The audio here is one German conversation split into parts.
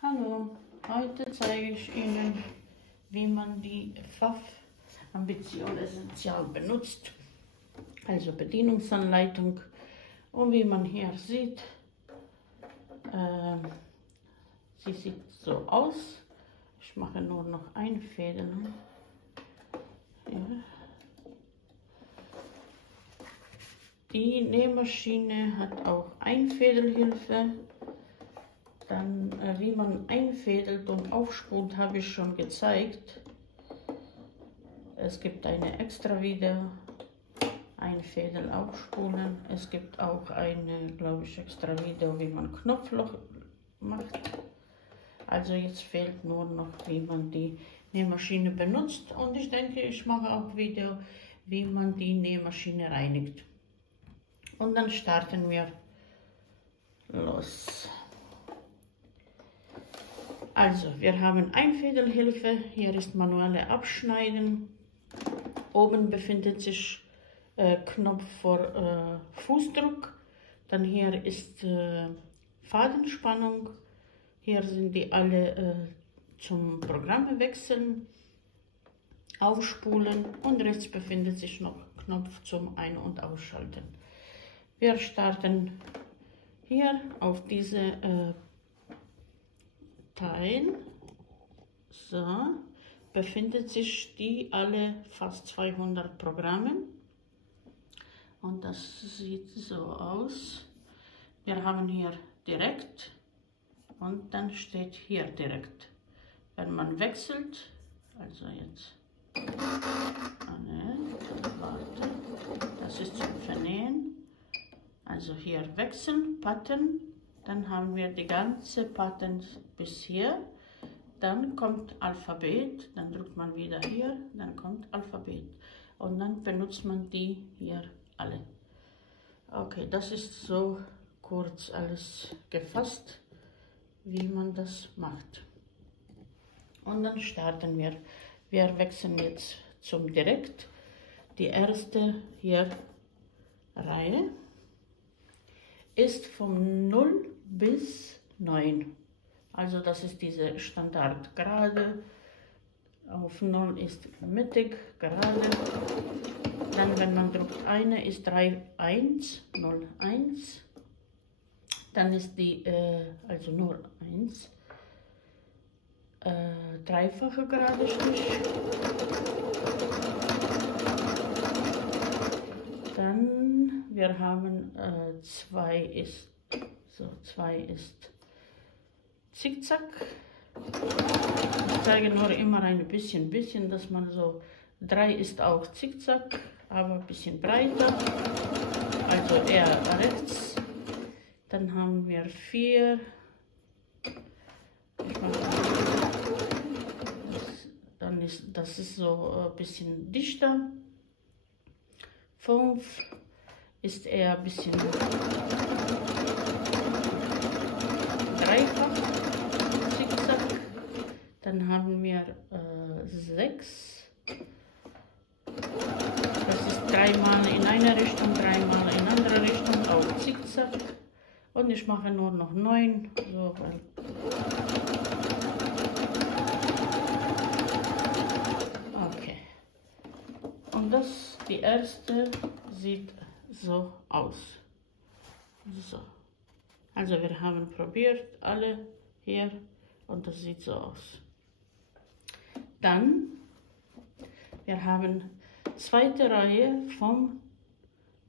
Hallo, heute zeige ich Ihnen, wie man die FAF Ambition Essential benutzt, also Bedienungsanleitung. Und wie man hier sieht, sie sieht so aus. Ich mache nur noch ein Fädel. Ja. Die Nähmaschine hat auch Einfädelhilfe. Dann, wie man einfädelt und aufspult, habe ich schon gezeigt. Es gibt eine extra Video, Einfädel aufspulen. Es gibt auch eine, glaube ich, extra Video, wie man Knopfloch macht. Also jetzt fehlt nur noch, wie man die Nähmaschine benutzt. Und ich denke, ich mache auch Video, wie man die Nähmaschine reinigt. Und dann starten wir los. Also, wir haben Einfädelhilfe, hier ist manuelle Abschneiden, oben befindet sich Knopf für Fußdruck, dann hier ist Fadenspannung, hier sind die alle zum Programme wechseln, aufspulen und rechts befindet sich noch Knopf zum Ein- und Ausschalten. Wir starten hier auf diese Teil, so, befindet sich die alle fast 200 Programme und das sieht so aus. Wir haben hier direkt und dann steht hier direkt. Wenn man wechselt, also jetzt, warte, das ist zum Vernähen, also hier wechseln, Pattern. Dann haben wir die ganze Pattern bis hier. Dann kommt Alphabet, dann drückt man wieder hier, dann kommt Alphabet. Und dann benutzt man die hier alle. Okay, das ist so kurz alles gefasst, wie man das macht. Und dann starten wir. Wir wechseln jetzt zum Direkt. Die erste hier Reihe ist von 0 bis 9. Also das ist diese Standard gerade. Auf 0 ist mittig, gerade. Dann, wenn man drückt, eine ist 3, 1, 0, 1. Dann ist die, also nur 1. Dreifache gerade Strich. Dann, wir haben 2 ist, so 2 ist Zickzack. Ich zeige nur immer ein bisschen, dass man so, 3 ist auch Zickzack, aber ein bisschen breiter, also eher rechts. Dann haben wir 4, dann ist das ist so ein bisschen dichter. 5 ist eher ein bisschen dreifach, Zickzack. Dann haben wir 6. Das ist 3-mal in eine Richtung, 3-mal in andere Richtung, auch Zickzack. Und ich mache nur noch 9. So, okay. Und das, die erste, sieht so aus. So. Also wir haben probiert, alle hier, und das sieht so aus. Dann, wir haben zweite Reihe vom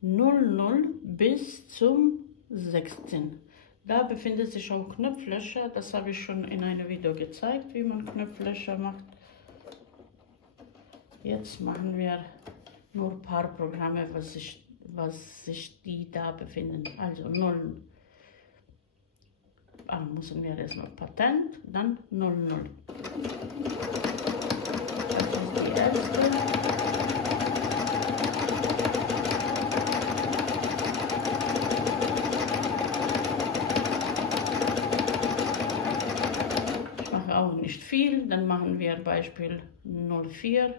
00 bis zum 16. Da befindet sich auch Knopflöcher, das habe ich schon in einem Video gezeigt, wie man Knopflöcher macht. Jetzt machen wir nur ein paar Programme, was sich die da befinden. Also 0. Müssen wir erstmal Patent, dann 00. Das ist die erste. Ich mache auch nicht viel, dann machen wir Beispiel 04.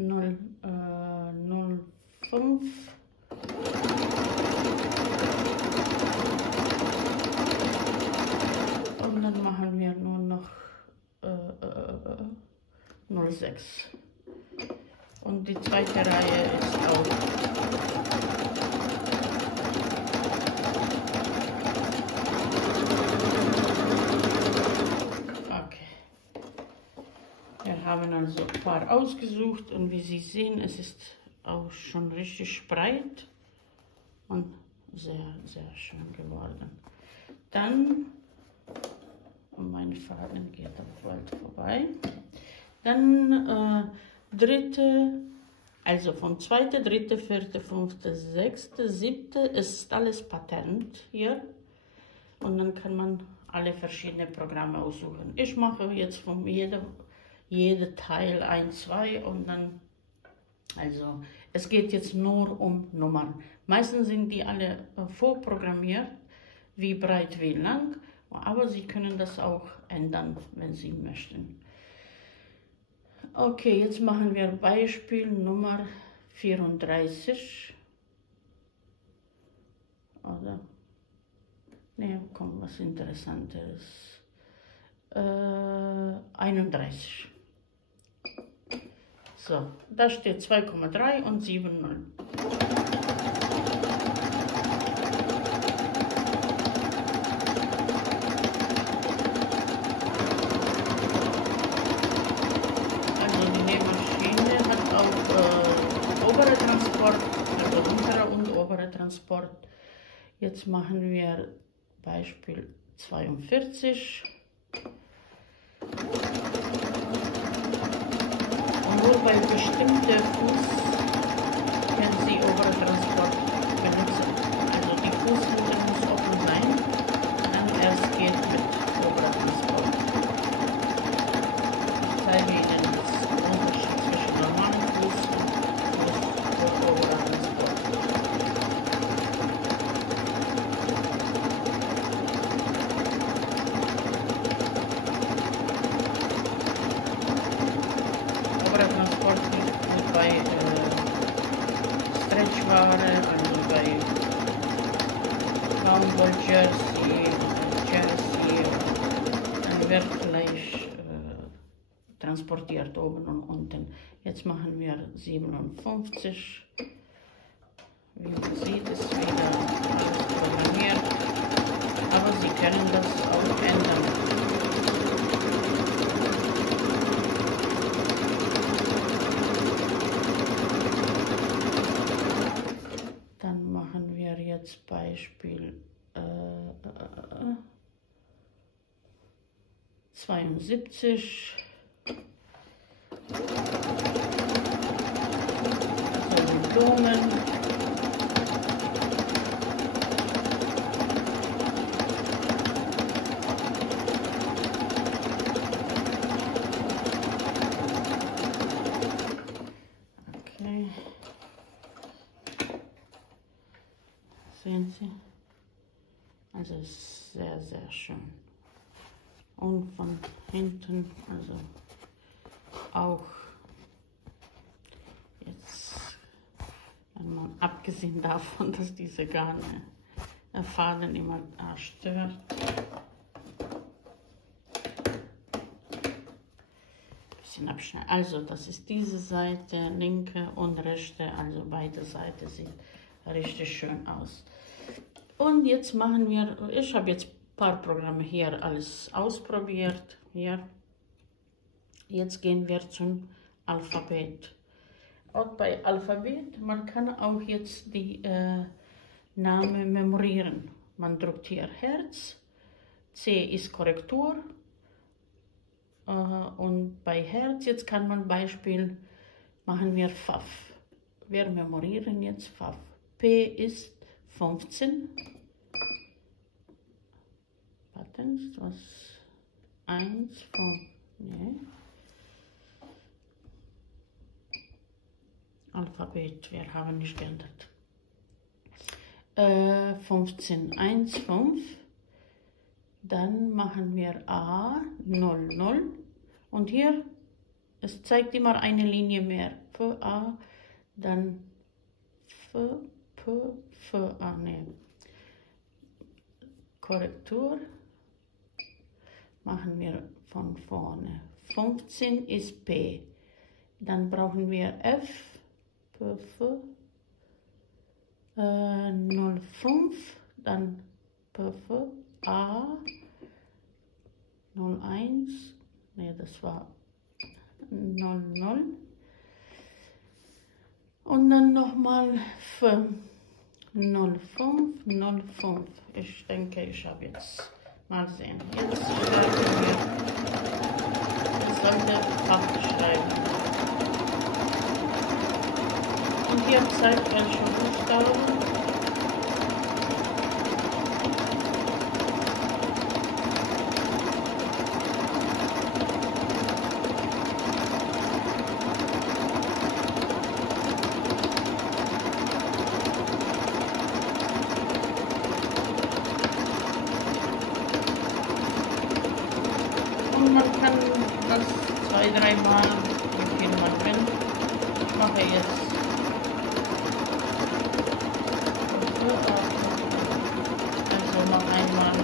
0, 05. Und dann machen wir nur noch 06. Und die zweite Reihe ist auch. Okay. Wir haben also ein paar ausgesucht und wie Sie sehen, es ist auch schon richtig breit und sehr, sehr schön geworden. Dann, und mein Faden geht auch bald vorbei, dann dritte, also vom 2., 3., 4., 5., 6., 7. ist alles Patent hier und dann kann man alle verschiedenen Programme aussuchen. Ich mache jetzt von jeder Teil 1, 2 und dann, also es geht jetzt nur um Nummern. Meistens sind die alle vorprogrammiert, wie breit, wie lang, aber Sie können das auch ändern, wenn Sie möchten. Okay, jetzt machen wir Beispiel Nummer 34. Oder? Ne, komm, was Interessantes. 31. So, da steht 2,3 und 7,0. Transport. Jetzt machen wir Beispiel 42. Und nur bei bestimmten Fuß können Sie obere Transport benutzen. Also die Fußmutter muss offen sein, dann erst geht mit obere Transport. Ich zeige Ihnen den Unterschied zwischen normalen Fuß und obere Transport. Stretchware, also bei Baumwoll, Jersey, dann wird gleich transportiert oben und unten. Jetzt machen wir 57. Wie man sieht, ist wieder alles programmiert, aber Sie können das auch ändern. Jetzt Beispiel 72. Blumen. Okay. Sehen Sie? Also sehr, sehr schön. Und von hinten, also auch jetzt, wenn man abgesehen davon, dass diese Garne Faden immer stört. Bisschen abschneiden. Also das ist diese Seite, linke und rechte, also beide Seiten sieht richtig schön aus. Und jetzt machen wir, ich habe jetzt ein paar Programme hier alles ausprobiert. Hier. Jetzt gehen wir zum Alphabet. Und bei Alphabet, man kann auch jetzt die Namen memorieren. Man drückt hier Herz, C ist Korrektur. Und bei Herz, jetzt kann man Beispiel, machen wir Pfaff. Wir memorieren jetzt Pfaff. P ist 15. Patents, was 1 von, nee. Alphabet, wir haben nicht geändert. 15, 1, 5. Dann machen wir A, 0, 0. Und hier, es zeigt immer eine Linie mehr A, dann ne. Korrektur machen wir von vorne. 15 ist P. Dann brauchen wir F, P, 05, dann P, A, 01, ne, das war 00. Und dann nochmal 05, 05. Ich denke, ich habe jetzt mal sehen. Jetzt sollte 8 schreiben. Und hier zeigt welche Buchstaben. Und man kann das 2-3 Mal, wie viel man will. Ich mache jetzt also noch einmal.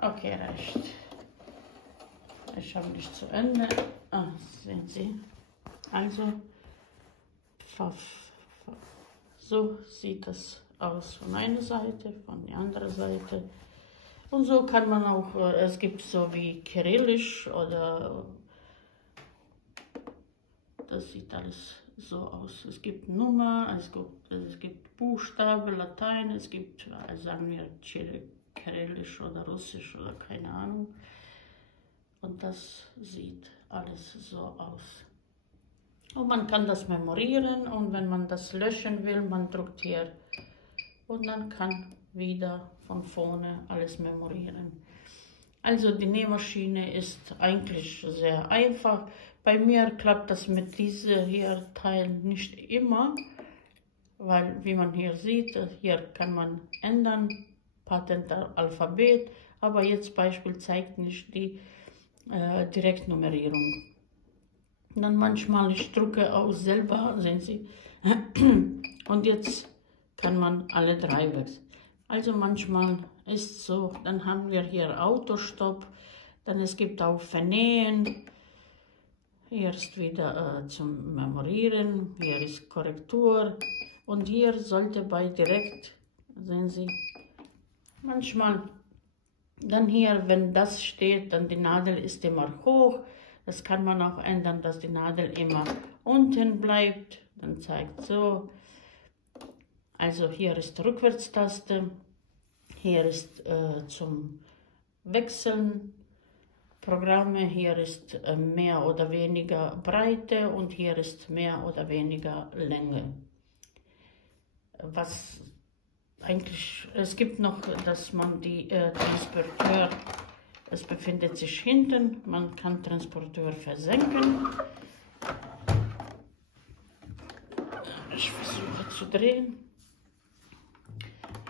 Okay, reicht. Ich habe nicht zu Ende. Ah, sehen Sie. Also, so sieht das aus von einer Seite, von der anderen Seite. Und so kann man auch, es gibt so wie Kyrillisch oder das sieht alles so aus. Es gibt Nummer, es gibt Buchstaben, Latein, es gibt, sagen wir, Kyrillisch oder Russisch oder keine Ahnung. Und das sieht alles so aus. Und man kann das memorieren und wenn man das löschen will, man drückt hier und dann kann wieder von vorne alles memorieren. Also die Nähmaschine ist eigentlich sehr einfach. Bei mir klappt das mit diesem hier Teil nicht immer, weil wie man hier sieht, hier kann man ändern, Patentalphabet, aber jetzt Beispiel zeigt nicht die Direktnummerierung. Dann manchmal ich drücke auch selber, sehen Sie, und jetzt kann man alle 3 wechseln. Also manchmal ist so, dann haben wir hier Autostopp, dann es gibt auch Vernähen, hier ist wieder zum Memorieren, hier ist Korrektur und hier sollte bei direkt, sehen Sie, manchmal, dann hier, wenn das steht, dann die Nadel ist immer hoch. Das kann man auch ändern, dass die Nadel immer unten bleibt. Dann zeigt so. Also hier ist Rückwärtstaste. Hier ist zum Wechseln Programme. Hier ist mehr oder weniger Breite und hier ist mehr oder weniger Länge. Was eigentlich, es gibt noch, dass man die Transporteur, es befindet sich hinten, man kann Transporteur versenken. Ich versuche zu drehen.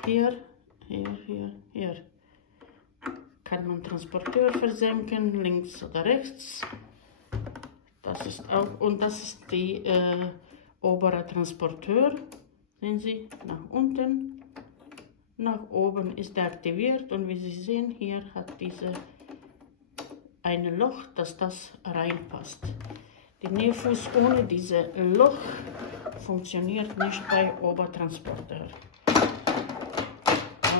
Hier kann man Transporteur versenken, links oder rechts. Das ist auch, und das ist die obere Transporteur. Sehen Sie, nach unten, nach oben ist er aktiviert und wie Sie sehen, hier hat diese ein Loch, dass das reinpasst. Die Nähfuß ohne dieses Loch funktioniert nicht bei Obertransporteur.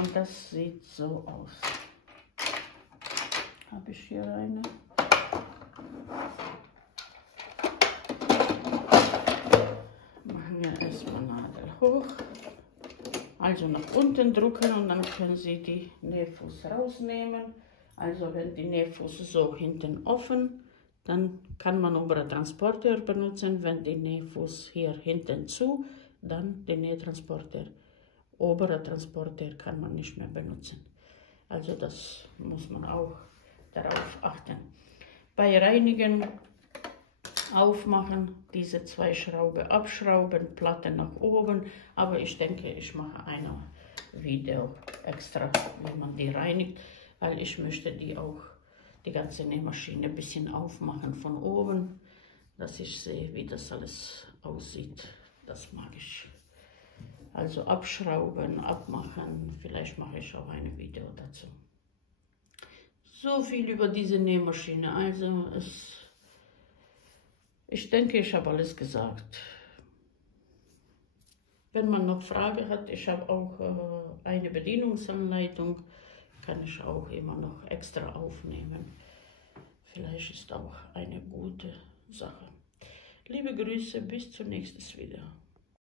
Und das sieht so aus. Habe ich hier eine? Machen wir erstmal Nadel hoch. Also nach unten drücken und dann können Sie die Nähfuß rausnehmen. Also wenn die Nähfuß so hinten offen, dann kann man obere Transporteur benutzen. Wenn die Nähfuß hier hinten zu, dann den Nähtransporteur. Obere Transporteur kann man nicht mehr benutzen. Also das muss man auch darauf achten. Bei Reinigen aufmachen, diese 2 Schrauben abschrauben, Platte nach oben, aber ich denke, ich mache ein Video extra, wie man die reinigt, weil ich möchte die ganze Nähmaschine ein bisschen aufmachen von oben, dass ich sehe, wie das alles aussieht. Das mag ich. Also abschrauben, abmachen, vielleicht mache ich auch ein Video dazu. So viel über diese Nähmaschine, also ich denke, ich habe alles gesagt. Wenn man noch Fragen hat, ich habe auch eine Bedienungsanleitung, kann ich auch immer noch extra aufnehmen. Vielleicht ist auch eine gute Sache. Liebe Grüße, bis zum nächsten Video.